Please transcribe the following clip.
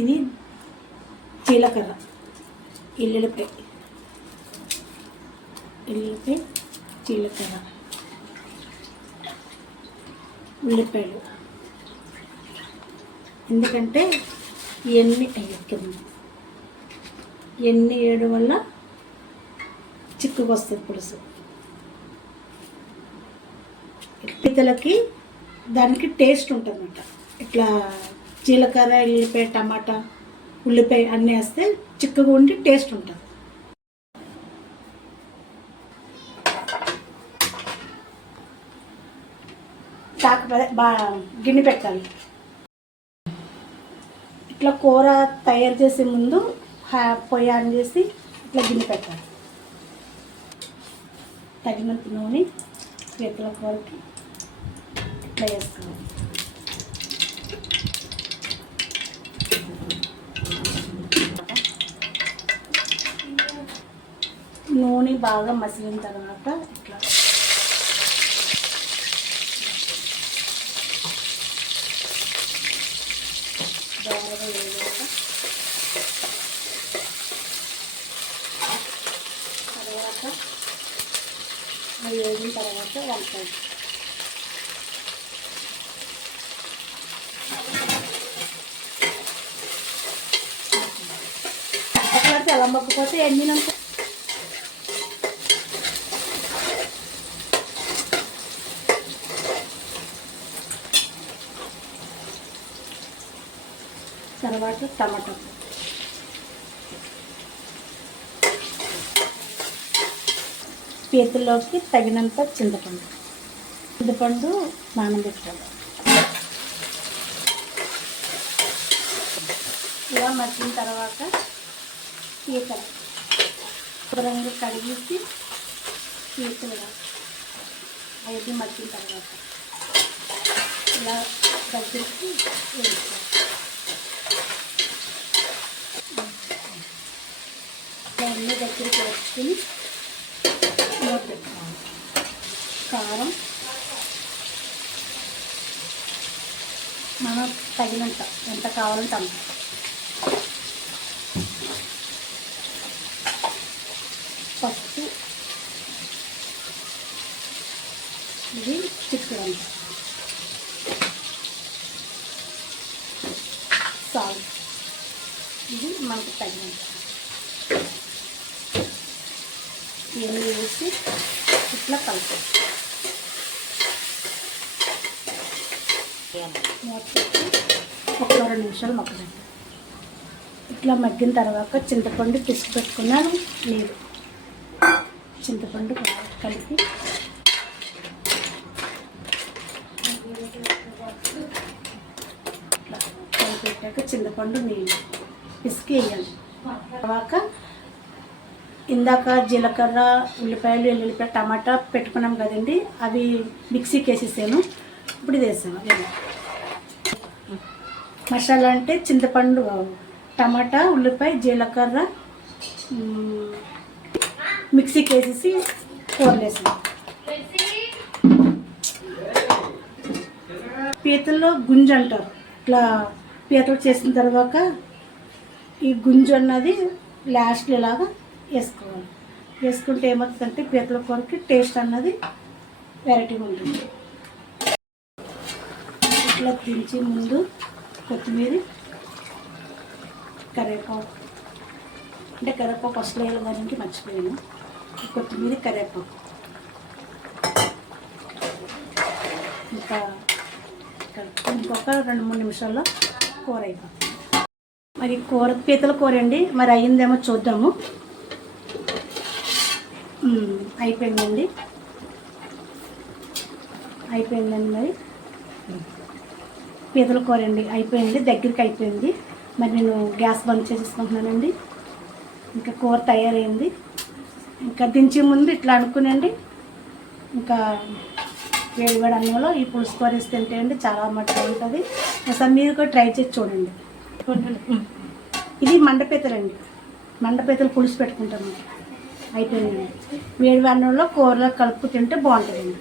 ఇది జీలకర్ర, ఎల్లుల్లిపాయ, జీలకర్ర, ఉల్లిపాయలు. ఎందుకంటే ఇవన్నీ వేయడం వల్ల చిక్కుకు వస్తుంది పులుసు. పీతలకి దానికి టేస్ట్ ఉంటుంది అన్నమాట. ఇట్లా జీలకర్ర, ఎల్లుల్లిపాయ, టమాటా, ఉల్లిపాయ అన్నీ వేస్తే చిక్కుగా ఉండి టేస్ట్ ఉంటుంది. బాగా గిన్నె పెట్టాలి. ఇట్లా కూర తయారు చేసే ముందు పొయ్యి ఆన్ చేసి ఇట్లా గిన్నె పెట్టాలి. తగినంత నూనె పీతల కూరకి ఇట్లా వేసుకోవాలి. నూనె బాగా మసిలిన తర్వాత ఇట్లా దోరగా వేయాక తర్వాత వేగిన తర్వాత వంకాయ అలా మొక్కపోతే ఎండినంత తర్వాత టమాటా, పీతల్లోకి తగినంత చింతపండు నానబెట్టాలి. ఇలా మగ్గిన తర్వాత పీతలు శుభ్రంగా కడిగేసి పీతలు అయితే మగ్గిన తర్వాత ఇలా దగ్గరికి వేసుకోవాలి. అన్నీ దగ్గరికి వేసుకుని పెట్టుకోవాలి. కారం మనం తగినంత ఎంత కావాలంటే అంత, పసుపు, ఇది చిక్కుడంత, సాల్ట్, ఇది మనకు తగినంత ఇవన్నీ వేసి ఇట్లా కలిపి ఒక 2 నిమిషాలు మగ్గండి. ఇట్లా మగ్గిన తర్వాత చింతపండు పిసికి పెట్టుకున్నాను నీళ్ళు, చింతపండు కలిపి ఇట్లా కలిపెట్టాక చింతపండు నీళ్ళు పిసికి వేయాలి. తర్వాత ఇందాక జీలకర్ర, ఉల్లిపాయలు, ఎల్లుల్లిపాయ, టమాటా పెట్టుకున్నాం కదండి, అవి మిక్సీకి వేసేసాను. ఇప్పుడు ఇది వేసాను. మసాలా అంటే చింతపండు, టమాటా, ఉల్లిపాయ, జీలకర్ర మిక్సీకి వేసేసి కూరలు వేసాను. పీతల్లో గుంజు అంటారు. ఇట్లా పీతలు చేసిన తర్వాత ఈ గుంజు అన్నది లాస్ట్లో ఇలాగా వేసుకోవాలి. వేసుకుంటే ఏమవుతుందంటే పీతల కూరకి టేస్ట్ అన్నది వెరైటీగా ఉంటుంది. ఇట్లా దించి ముందు కొత్తిమీర, కరివేపాకు, అంటే కరివేపాకు అసలు వేయాలని మర్చిపోయాను. కొత్తిమీర, కరివేపాకు, ఇంకొక 2-3 నిమిషాల్లో కూర అయిపోతుంది. మరి కూర పీతల కూర అండి, మరి అయ్యిందేమో చూద్దాము. అయిపోయిందండి మరి పీతల కూర అండి అయిపోయింది, దగ్గరికి అయిపోయింది. మరి నేను గ్యాస్ బంద్ చేసేసుకుంటున్నానండి. ఇంకా కూర తయారైంది. ఇంకా దించే ముందు ఇట్లా అనుకునండి, ఇంకా వేడివేడి అన్నంలో ఈ పులుసు కూర వేసి తింటే అండి చాలా మట్టుగా ఉంటుంది. అసలు మీరు కూడా ట్రై చేసి చూడండి. ఇది మండపీతలండి, మండపీతలు పులుసు పెట్టుకుంటాము. అయిపోయిందండి. వేడి అన్నంలో కూరలో కలుపు తింటే బాగుంటుందండి.